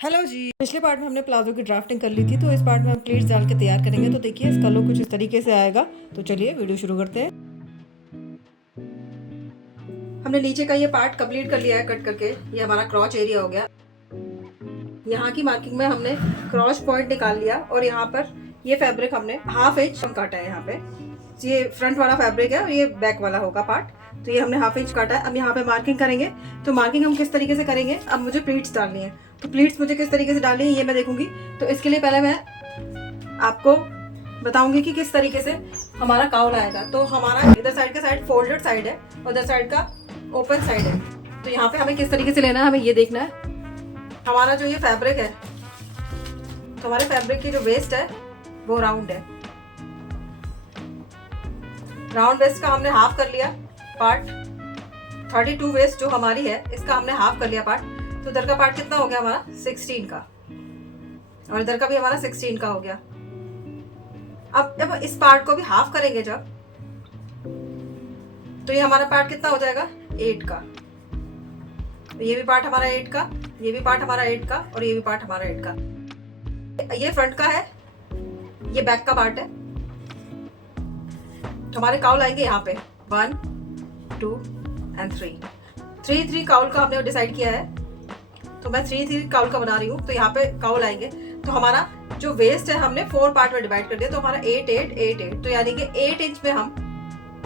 Hello जी। पिछले part में हमने प्लाजो की ड्राफ्टिंग कर ली थी, तो इस पार्ट में हम प्लीट्स डाल के तैयार करेंगे। तो देखिए इसका लुक कुछ इस तरीके से आएगा। तो चलिए वीडियो शुरू करते हैं। हमने नीचे का ये पार्ट कंप्लीट कर लिया है कट करके। ये हमारा क्रॉच एरिया हो गया। यहाँ की मार्किंग में हमने क्रॉच पॉइंट निकाल लिया और यहाँ पर ये फैब्रिक हमने हाफ इंच काटा है। यहाँ पे ये फ्रंट वाला फैब्रिक है और ये बैक वाला होगा पार्ट। तो ये हमने हाफ इंच काटा है। अब यहाँ पे मार्किंग करेंगे। तो मार्किंग हम किस तरीके से करेंगे, अब मुझे प्लीट्स डालनी है। तो प्लीट्स मुझे किस तरीके से डालनी है ये मैं देखूंगी। तो इसके लिए पहले मैं आपको बताऊंगी कि किस तरीके से हमारा काउल आएगा। तो हमारा इधर साइड का साइड फोल्डेड साइड है और उधर साइड का ओपन साइड है। तो यहाँ पे हमें किस तरीके से लेना है, हमें ये देखना है। हमारा जो ये फैब्रिक है, तो हमारे फैब्रिक की जो वेस्ट है वो राउंड है। राउंड वेस्ट का हमने हाफ कर लिया पार्ट। 32 वेस्ट जो हमारी है इसका हमने हाफ कर लिया पार्ट। तो इधर का पार्ट कितना हो गया हमारा 16 का, और इधर का भी हमारा 16 का हो गया। अब जब इस पार्ट को भी हाफ करेंगे जब, तो ये हमारा पार्ट कितना हो जाएगा 8 का। तो ये भी पार्ट हमारा 8 का, ये भी पार्ट हमारा 8 का और ये भी पार्ट हमारा 8 का। ये फ्रंट का है, ये बैक का पार्ट है। तो हमारे काउल आएंगे यहाँ पे 1 2 एंड 3 काउल का हमने डिसाइड किया है। तो मैं 3 काउल का बना रही हूँ। तो यहाँ पे काउल आएंगे। तो हमारा जो वेस्ट है हमने 4 पार्ट में डिवाइड कर दिया। तो हमारा 8 8 8 8, तो यानी कि 8 इंच में हम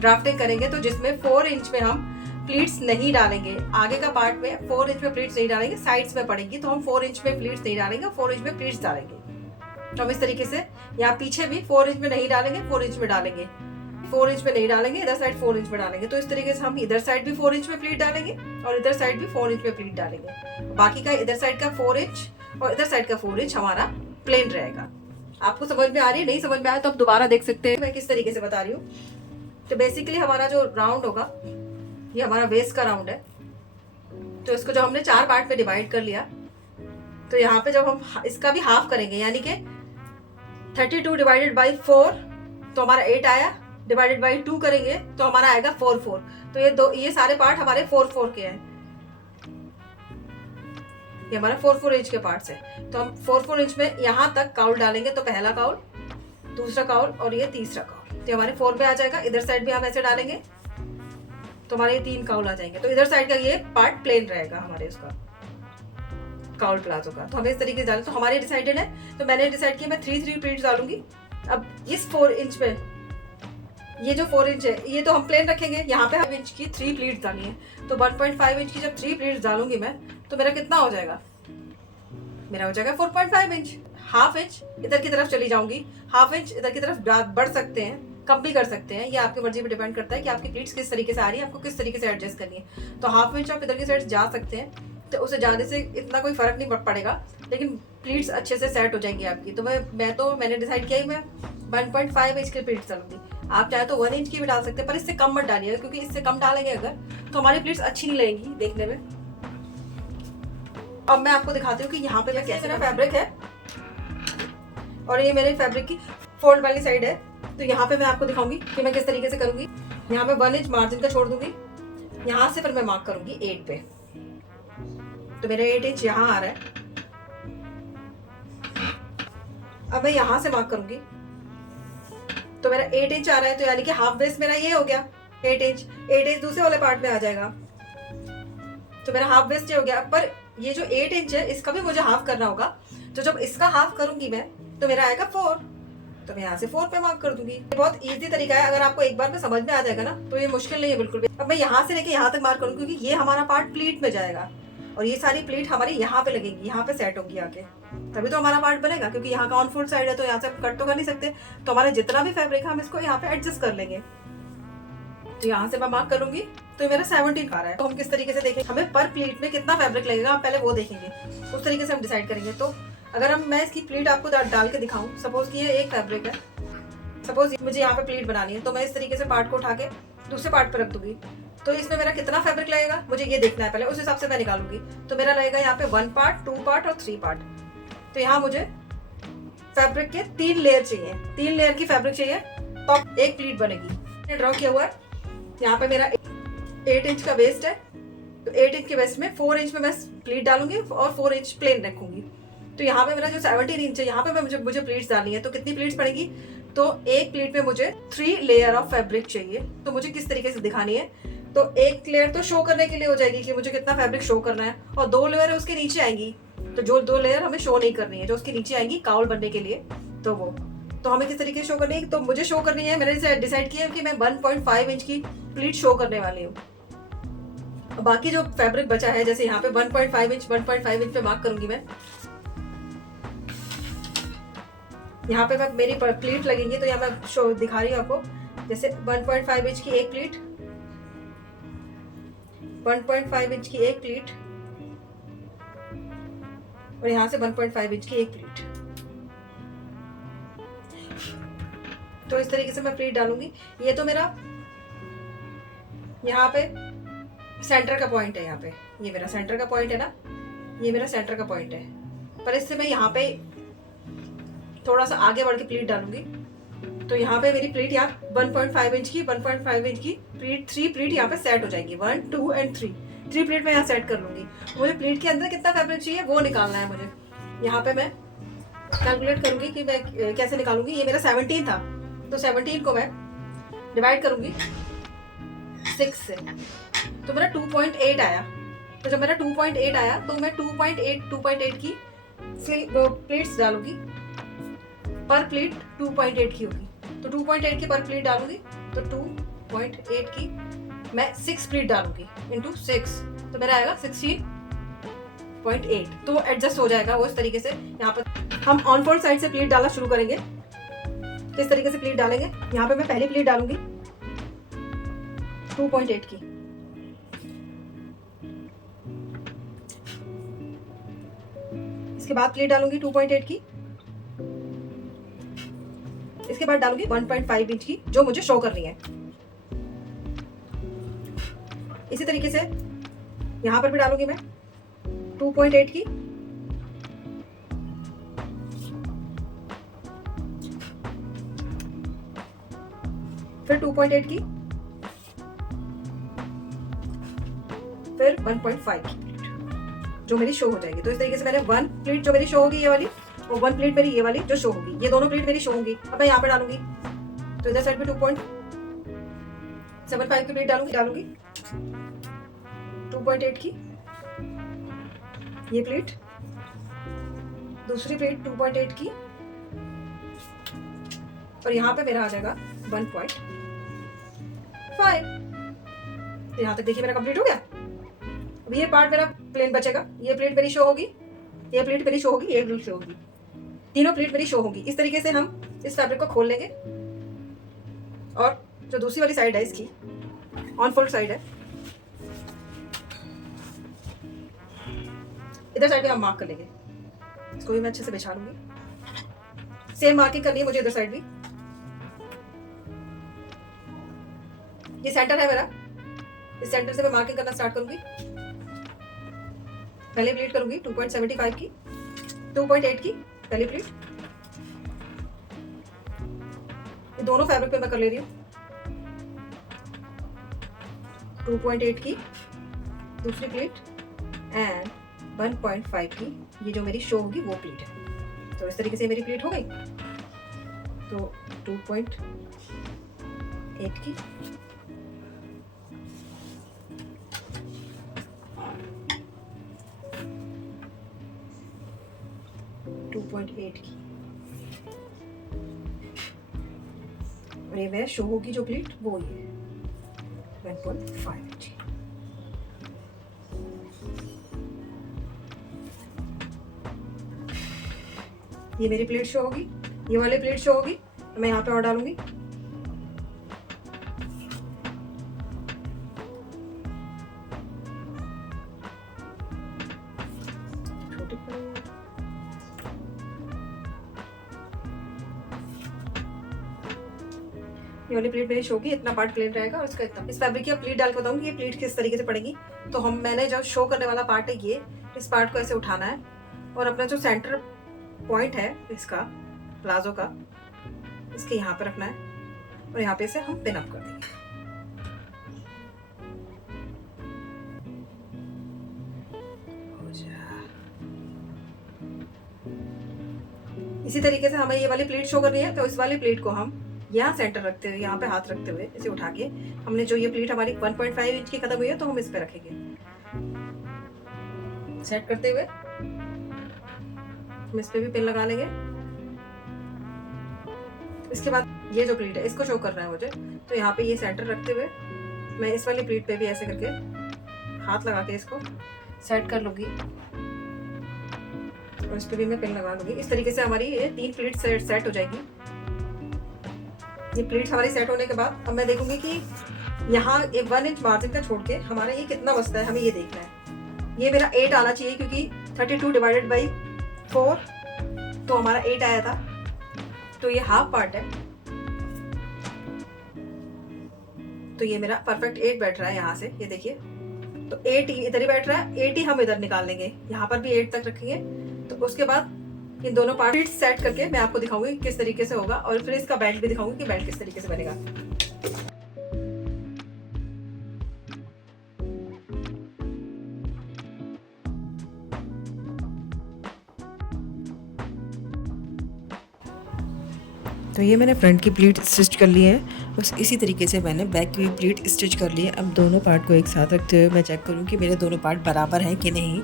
ड्राफ्टिंग करेंगे। तो जिसमें 4 इंच में हम प्लीट्स नहीं डालेंगे। आगे का पार्ट में 4 इंच में प्लीट्स नहीं डालेंगे, साइड्स में पड़ेंगी। तो हम 4 इंच में प्लीट्स नहीं डालेंगे, 4 इंच में प्लीट्स डालेंगे। तो हम इस तरीके से यहाँ पीछे भी 4 इंच में नहीं डालेंगे, 4 इंच में डालेंगे। 4 इंच में नहीं डालेंगे, इधर साइड 4 इंच में डालेंगे। तो इस तरीके से हम इधर साइड भी 4 इंच में प्लीट डालेंगे और इधर साइड भी 4 इंच में प्लीट डालेंगे। बाकी का इधर साइड का 4 इंच और इधर साइड का 4 इंच हमारा प्लेन रहेगा। आपको समझ में आ रही है? नहीं समझ में आया तो आप दोबारा देख सकते हैं मैं किस तरीके से बता रही हूँ। तो बेसिकली हमारा जो राउंड होगा ये हमारा वेस्ट का राउंड है। तो इसको जब हमने 4 पार्ट में डिवाइड कर लिया, तो यहाँ पे जब हम इसका भी हाफ करेंगे, यानी कि 32 डिवाइडेड बाई 4, तो हमारा 8 आया। डिवाइडेड बाई 2 करेंगे तो हमारा आएगा 4 4। तो ये सारे पार्ट हमारे 4 4 के हैं। ये हमारे 4 4 इंच के पार्ट्स हैं। तो हम 4 4 इंच में यहाँ तक काउल डालेंगे। तो पहला काउल, दूसरा काउल और ये तीसरा काउल। तो हमारे 4 पे आ जाएगा। इधर साइड भी हम ऐसे डालेंगे तो हमारे ये 3 काउल आ जाएंगे। तो इधर साइड का ये पार्ट प्लेन रहेगा हमारे उसका काउल प्लाजो का। तो हमें इस तरीके से डालें। तो हमारे डिसाइडेड है। तो मैंने डिसाइड किया मैं 3 प्लीट्स डालूंगी। अब इस 4 इंच में, ये जो 4 इंच है ये तो हम प्लेन रखेंगे। यहाँ पे 5 इंच की 3 प्लीट्स डाली है। तो 1.5 इंच की जब 3 प्लीट्स डालूंगी मैं, तो मेरा कितना हो जाएगा, मेरा हो जाएगा 4.5 इंच। हाफ इंच इधर की तरफ चली जाऊंगी, हाफ इंच इधर की तरफ बढ़ सकते हैं, कम भी कर सकते हैं। ये आपकी मर्जी पे डिपेंड करता है कि आपकी प्लीट्स किस तरीके से आ रही है, आपको किस तरीके से एडजस्ट करनी है। तो हाफ इंच आप इधर की साइड जा सकते हैं। तो उसे जाने से इतना कोई फर्क नहीं पड़ेगा, लेकिन प्लीट्स अच्छे से सेट हो जाएंगी आपकी। तो मैंने डिसाइड किया मैं 1.5 इंच की प्लीट्स डालूंगी। आप चाहे तो 1 इंच की भी डाल सकते हैं, पर इससे कम मत डालिएगा, क्योंकि इससे कम डालेंगे अगर तो हमारी प्लीट्स अच्छी नहीं लगेंगी देखने में। अब मैं आपको दिखाती हूँ कि यहाँ पे मैं कैसे, मेरा फैब्रिक है और ये मेरे फैब्रिक की फोल्ड वाली साइड है। तो यहाँ पे मैं आपको दिखाऊंगी कि मैं किस तरीके से करूंगी। यहाँ पे 1 इंच मार्जिन का छोड़ दूंगी। यहाँ से फिर मैं मार्क करूंगी 8 पे। तो मेरा 8 इंच यहाँ आ रहा है। अब मैं यहाँ से मार्क करूंगी तो मेरा 8 इंच आ रहा है। तो यानी कि हाफ वेस्ट मेरा ये हो गया 8 इंच। 8 इंच दूसरे वाले पार्ट में आ जाएगा। तो मेरा हाफ वेस्ट ये हो गया। पर ये जो 8 इंच है इसका भी मुझे हाफ करना होगा। तो जब इसका हाफ करूंगी मैं, तो मेरा आएगा 4। तो मैं यहाँ से 4 पे मार्क कर दूंगी। बहुत इजी तरीका है। अगर आपको एक बार में समझ में आ जाएगा ना, तो ये मुश्किल नहीं है बिल्कुल भी। अब मैं यहाँ से लेके यहाँ तक मार्क करूंगी, क्योंकि ये हमारा पार्ट प्लीट में जाएगा और ये सारी प्लीट हमारी यहाँ पे लगेगी, यहाँ पे सेट होगी आके, तभी तो हमारा पार्ट बनेगा। क्योंकि यहाँ का ऑन फोल्ड साइड है, तो यहाँ से कट तो कर नहीं सकते। तो हमारे जितना भी फैब्रिक है हम इसको यहाँ पे एडजस्ट कर लेंगे। तो यहाँ से मैं मार्क करूंगी तो मेरा 17 आ रहा है। तो हम किस तरीके से देखेंगे, हमें पर प्लीट में कितना फैब्रिक लगेगा हम पहले वो देखेंगे, उस तरीके से हम डिसाइड करेंगे। तो अगर मैं इसकी प्लीट आपको डाल के दिखाऊं, सपोज कि ये एक फैब्रिक है, सपोज मुझे यहाँ पे प्लीट बनानी है, तो मैं इस तरीके से पार्ट को उठा के दूसरे पार्ट पर रख दूंगी। तो इसमें मेरा कितना फैब्रिक लगेगा मुझे ये देखना है पहले, उस हिसाब से मैं निकालूंगी। तो मेरा लगेगा यहाँ पे 1 पार्ट, 2 पार्ट और 3 पार्ट। तो यहाँ मुझे फैब्रिक के 3 लेयर चाहिए, 3 लेयर की फैब्रिक चाहिए, तो एक प्लीट बनेगी। ड्रॉ किया हुआ है। यहाँ पे मेरा 8 इंच का वेस्ट है तो 8 इंच के बेस में 4 इंच में मैं प्लीट डालूंगी और 4 इंच प्लेन रखूंगी। तो यहाँ पे मेरा जो 17 इंच है, यहाँ पे मुझे प्लीट्स डालनी है। तो कितनी प्लीट्स पड़ेगी, तो एक प्लीट में मुझे 3 लेयर ऑफ फैब्रिक चाहिए। तो मुझे किस तरीके से दिखानी है, तो एक लेयर तो शो करने के लिए हो जाएगी कि मुझे कितना फैब्रिक शो करना है, और 2 लेयर उसके नीचे आएंगी। तो जो 2 लेयर हमें शो नहीं करनी है, जो उसके नीचे आएंगी काउल बनने के लिए, तो हमें किस तरीके से शो करनी है, तो मुझे शो करनी है, मैंने डिसाइड किया है कि मैं 1.5 इंच की प्लीट शो करने वाली हूँ। बाकी जो फैब्रिक बचा है, जैसे यहाँ पे 1.5 इंच पे मार्क करूंगी मैं। यहाँ पे मैं मेरी प्लीट लगेंगी, तो यहाँ मैं शो दिखा रही हूँ आपको। जैसे 1.5 इंच की एक प्लीट, 1.5 इंच की एक प्लीट, और यहाँ से 1.5 इंच की एक प्लीट। तो इस तरीके से मैं प्लीट डालूंगी। ये तो मेरा यहाँ पे सेंटर का पॉइंट है। यहाँ पे ये मेरा सेंटर का पॉइंट है ना, ये मेरा सेंटर का पॉइंट है। पर इससे मैं यहाँ पे थोड़ा सा आगे बढ़ के प्लीट डालूंगी। तो यहाँ पे मेरी प्लीट यहाँ 1.5 इंच की प्लीट 3 प्लीट यहाँ पे सेट हो जाएंगी। 1, 2 एंड 3 प्लीट मैं यहाँ सेट कर लूंगी। मुझे प्लीट के अंदर कितना फैब्रिक चाहिए वो निकालना है मुझे। यहाँ पे मैं कैलकुलेट करूंगी कि मैं कैसे निकालूंगी। ये मेरा 17 था, तो 17 को मैं डिवाइड करूंगी 6 से, तो मेरा 2.8 आया। तो जब मेरा 2.8 आया, तो मैं 2.8 की प्लेट्स डालूंगी। पर प्लेट 2.8 की होगी, तो 2.8 की पर प्लेट डालूंगी। तो 2.8 की मैं 6 प्लेट डालूंगी इंटू 6, तो मेरा आएगा 16.8। तो एडजस्ट हो जाएगा वो इस तरीके से। यहाँ पर हम ऑन फोल्ड साइड से प्लेट डालना शुरू करेंगे। किस तरीके से प्लेट डालेंगे, यहाँ पे मैं पहली प्लेट डालूंगी 2.8 की, इसके बाद प्लेट डालूंगी 2.8 की, इसके बाद डालूंगी 1.5 इंच की जो मुझे शो करनी है। इसी तरीके से यहां पर भी डालूंगी मैं 2.8 की, फिर 2.8 की, फिर 1.5 की जो मेरी शो हो जाएगी। तो इस तरीके से मैंने 1 प्लेट जो मेरी शो होगी ये वाली, और 1 प्लेट मेरी ये वाली जो शो होगी, ये दोनों प्लेट मेरी शो होंगी। अब मैं यहाँ पे डालूंगी, तो इधर साइड पे 2.75 की प्लेट डालूंगी 2.8 की, ये प्लेट, दूसरी प्लेट 2.8 की, और यहाँ पे मेरा आ जाएगा 1.5। यहाँ तक देखिए मेरा कंप्लीट हो गया। अब ये पार्ट मेरा प्लेन बचेगा। ये प्लेट मेरी शो होगी, ये प्लेट मेरी शो होगी, ये प्लेट शो होगी, तीनों प्लेट मेरी शो होगी। इस तरीके से हम इस फैब्रिक को खोल लेंगे। और जो दूसरी वाली साइड है इसकी ऑन फोल्ड साइड है, इधर साइड पे हम मार्क कर लेंगे। इसको भी मैं अच्छे से बिछा लूंगी। सेम मार्किंग करनी है मुझे इधर साइड भी। ये सेंटर है मेरा, इस सेंटर से मैं मार्किंग करना स्टार्ट करूंगी। पहले प्लेट करूंगी 2.75 की, 2.8 की पहली प्लेट, ये दोनों फैब्रिक पे मैं कर ले रही हूँ। 2.8 की दूसरी प्लेट एंड 1.5 की ये जो मेरी शो होगी वो प्लेट है। तो इस तरीके से मेरी प्लेट हो गई। तो 2.8 की, 2.8 की, और ये मेरा शो होगी जो प्लेट वो ये 1.5 इंच। ये मेरी प्लेट शो होगी, ये वाली प्लेट शो होगी, तो मैं यहाँ पे और डालूंगी। ये वाली प्लेट मेरी शो होगी, इतना पार्ट प्लेन रहेगा और इसका इतना। इस फैब्रिक की प्लेट डाल के बताऊंगी ये प्लेट किस तरीके से पड़ेगी। तो मैंने जो शो करने वाला पार्ट है ये, इस पार्ट को ऐसे उठाना है और अपना जो सेंटर पॉइंट है इसका प्लाजो का, इसके यहाँ पे रखना है और यहाँ पे से हम पिन अप कर देंगे। इसी तरीके से हमें ये वाली प्लेट शो करनी है, तो इस वाली प्लेट को हम यहाँ सेंटर रखते हुए, यहाँ पे हाथ रखते हुए इसे उठा के, हमने जो ये प्लेट हमारी 1.5 इंच की खत्म हुई है तो हम इस पे रखेंगे। सेट करते हुए हम इस पे भी पिन लगा लेंगे। इसके बाद ये जो प्लेट है इसको शो करना है मुझे, तो यहाँ पे ये सेंटर रखते हुए मैं इस वाली प्लेट पे भी ऐसे करके हाथ लगा के इसको सेट कर लूंगी और इस पे भी मैं पिन लगा लूंगी। इस तरीके से हमारी ये 3 प्लेट सेट हो जाएगी। ये प्लेट हमारी सेट होने के बाद अब मैं देखूंगी कि यहाँ 1 इंच मार्जिन का छोड़ के हमारा ये कितना बचता है, हमें ये देखना है। ये मेरा 8 आना चाहिए क्योंकि 32 डिवाइडेड बाई 4 तो हमारा 8 आया था, तो ये हाफ पार्ट है, तो ये मेरा परफेक्ट 8 बैठ रहा है यहाँ से, ये देखिए। तो 8 ही इधर ही बैठ रहा है, 8 ही हम इधर निकाल लेंगे, यहाँ पर भी 8 तक रखेंगे। तो उसके बाद इन दोनों पार्ट सेट करके मैं आपको दिखाऊंगी किस तरीके से होगा और फिर इसका बेल्ट भी दिखाऊंगी कि बेल्ट किस तरीके से बनेगा। तो ये मैंने फ्रंट की प्लीट स्टिच कर ली है, बस इसी तरीके से मैंने बैक की प्लीट स्टिच कर ली है। अब दोनों पार्ट को एक साथ रखते हुए मैं चेक करूँ कि मेरे दोनों पार्ट बराबर हैं कि नहीं।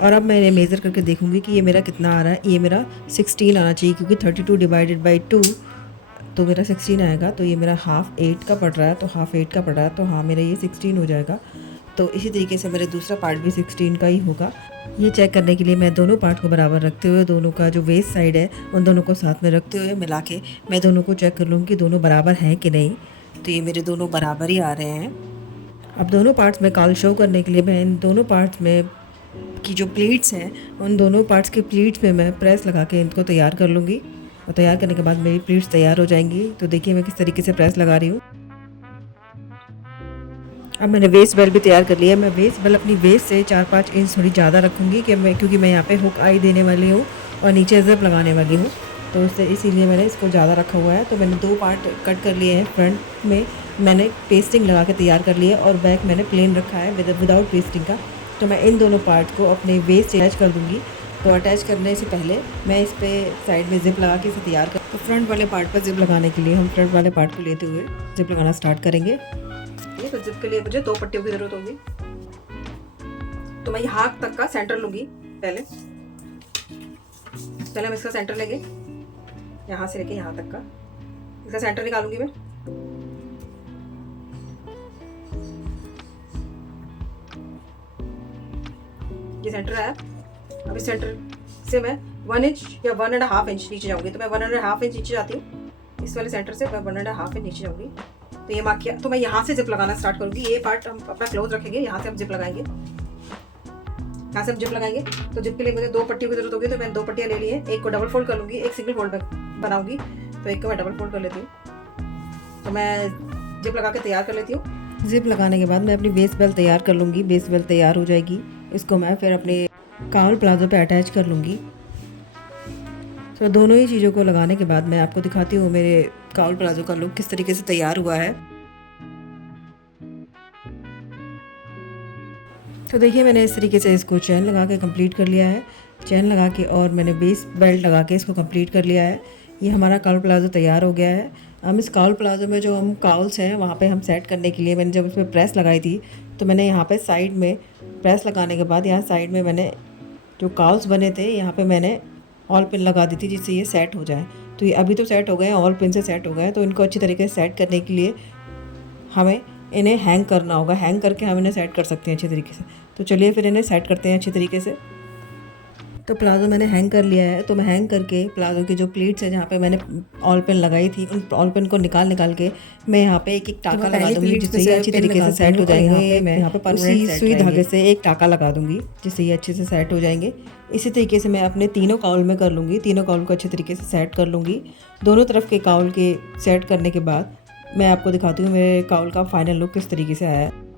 और अब मैंने मेज़र करके देखूंगी कि ये मेरा कितना आ रहा है। ये मेरा 16 आना चाहिए क्योंकि 32 डिवाइडेड बाई 2 तो मेरा 16 आएगा। तो ये मेरा हाफ 8 का पड़ रहा है, तो हाफ 8 का पड़ रहा है, तो हाँ मेरा ये 16 हो जाएगा। तो इसी तरीके से मेरा दूसरा पार्ट भी 16 का ही होगा। ये चेक करने के लिए मैं दोनों पार्ट को बराबर रखते हुए, दोनों का जो वेस्ट साइड है उन दोनों को साथ में रखते हुए मिला के मैं दोनों को चेक कर लूँगी कि दोनों बराबर हैं कि नहीं। तो ये मेरे दोनों बराबर ही आ रहे हैं। अब दोनों पार्ट्स में काल शो करने के लिए मैं इन दोनों पार्ट्स में की जो प्लीट्स हैं उन दोनों पार्ट्स के प्लीट्स में मैं प्रेस लगा के इनको तैयार कर लूँगी और तैयार करने के बाद मेरी प्लीट्स तैयार हो जाएंगी। तो देखिए मैं किस तरीके से प्रेस लगा रही हूँ। अब मैंने वेस्ट बेल्ट भी तैयार कर लिया है। मैं वेस्ट बेल्ट अपनी वेस्ट से 4-5 इंच थोड़ी ज़्यादा रखूँगी क्योंकि मैं यहाँ पे हुक आई देने वाली हूँ और नीचे जिप लगाने वाली हूँ, तो उससे इसीलिए मैंने इसको ज़्यादा रखा हुआ है। तो मैंने 2 पार्ट कट कर लिए हैं। फ्रंट में मैंने पेस्टिंग लगा के तैयार कर लिया और बैक मैंने प्लेन रखा है विदाउट पेस्टिंग का। तो मैं इन दोनों पार्ट को अपने वेस्ट से अटैच कर दूँगी। तो अटैच करने से पहले मैं इस पर साइड में जिप लगा के इसे तैयार कर। तो फ्रंट वाले पार्ट पर जिप लगाने के लिए हम फ्रंट वाले पार्ट को लेते हुए जिप लगाना स्टार्ट करेंगे। तो जिप के लिए मुझे 2 पट्टियों की जरूरत होगी। तो मैं यहाँ तक का सेंटर लूंगी। पहले हम इसका सेंटर लेंगे, यहाँ से लेके यहाँ तक का इसका सेंटर निकालूंगी मैं। ये सेंटर है। अब इस सेंटर से मैं 1 इंच या 1.5 इंच नीचे जाऊंगी। तो मैं 1.5 इंच नीचे जाती हूँ। इस वाले सेंटर से मैं 1.5 इंच नीचे जाऊंगी। तो ये मार्क किया। तो मैं यहाँ से जिप लगाना स्टार्ट करूंगी। ये पार्ट हम अपना क्लोज रखेंगे, यहाँ से हम जिप लगाएंगे, यहाँ से हम जिप लगाएंगे। तो जिप के लिए मुझे 2 पट्टियों की जरूरत होगी। तो मैंने 2 पट्टियाँ ले ली है। एक को डबल फोल्ड कर लूंगी, एक सिंगल फोल्ड बनाऊंगी। तो एक को मैं डबल फोल्ड कर लेती हूँ। तो मैं जिप लगा के तैयार कर लेती हूँ। जिप लगाने के बाद मैं अपनी वेस्ट बेल्ट तैयार कर लूँगी। वेस्ट बेल्ट तैयार हो जाएगी, इसको मैं फिर अपने कावल प्लाजो पे अटैच कर लूँगी। तो दोनों ही चीज़ों को लगाने के बाद मैं आपको दिखाती हूँ मेरे कावल प्लाजो का लुक किस तरीके से तैयार हुआ है। तो देखिए मैंने इस तरीके से इसको चैन लगा के कंप्लीट कर लिया है। चैन लगा के और मैंने बेस बेल्ट लगा के इसको कंप्लीट कर लिया है। ये हमारा कावल प्लाजो तैयार हो गया है। हम इस कावल प्लाजो में जो हम कावल्स हैं वहाँ पे हम सेट करने के लिए मैंने जब इसमें प्रेस लगाई थी तो मैंने यहाँ पे साइड में प्रेस लगाने के बाद यहाँ साइड में मैंने जो कावल्स बने थे यहाँ पे मैंने ऑल पिन लगा दी थी जिससे ये सेट हो जाए। तो ये अभी तो सेट हो गए हैं, ऑल पिन से सेट हो गए हैं। तो इनको अच्छी तरीके से सेट करने के लिए हमें इन्हें हैंग करना होगा। हैंग करके हम इन्हें सेट कर सकते हैं अच्छे तरीके से। तो चलिए फिर इन्हें सेट करते हैं अच्छे तरीके से। तो प्लाजो मैंने हैंग कर लिया है। तो मैं हैंग करके प्लाजो की जो प्लीट्स है जहाँ पे मैंने ऑल पिन लगाई थी उन ऑल पिन को निकाल के मैं यहाँ पे एक टाका लगा दूंगी जिससे ये अच्छी तरीके से सेट हो जाएंगे। मैं यहाँ पे उसी सुई धागे से एक टाका लगा दूंगी जिससे ये अच्छे से सेट हो जाएंगे। इसी तरीके से मैं अपने तीनों काउल में कर लूँगी। तीनों काउल को अच्छे तरीके से सेट कर लूँगी। दोनों तरफ के काउल के सेट करने के बाद मैं आपको दिखाती हूँ मेरे काउल का फाइनल लुक किस तरीके से आया है।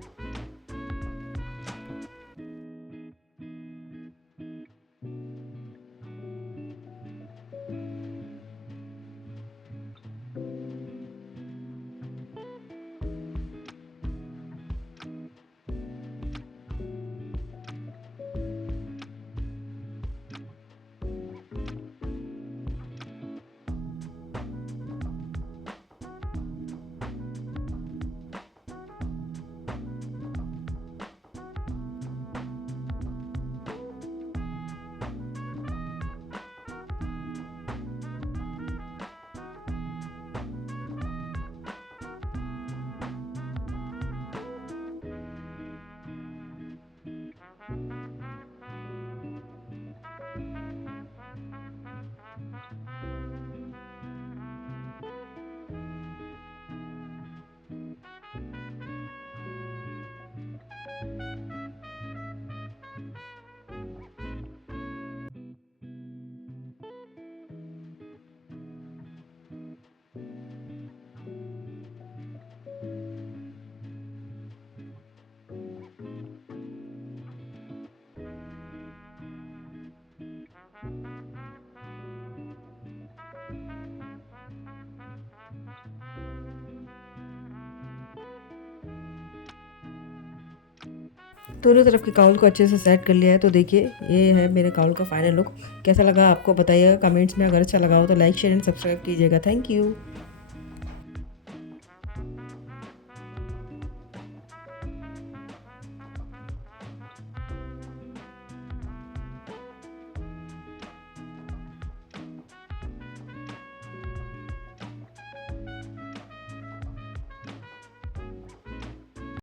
दोनों तरफ के काउल को अच्छे से सेट कर लिया है। तो देखिए ये है मेरे काउल का फाइनल लुक। कैसा लगा आपको बताइएगा कमेंट्स में। अगर अच्छा लगा हो तो लाइक शेयर एंड सब्सक्राइब कीजिएगा। Thank you.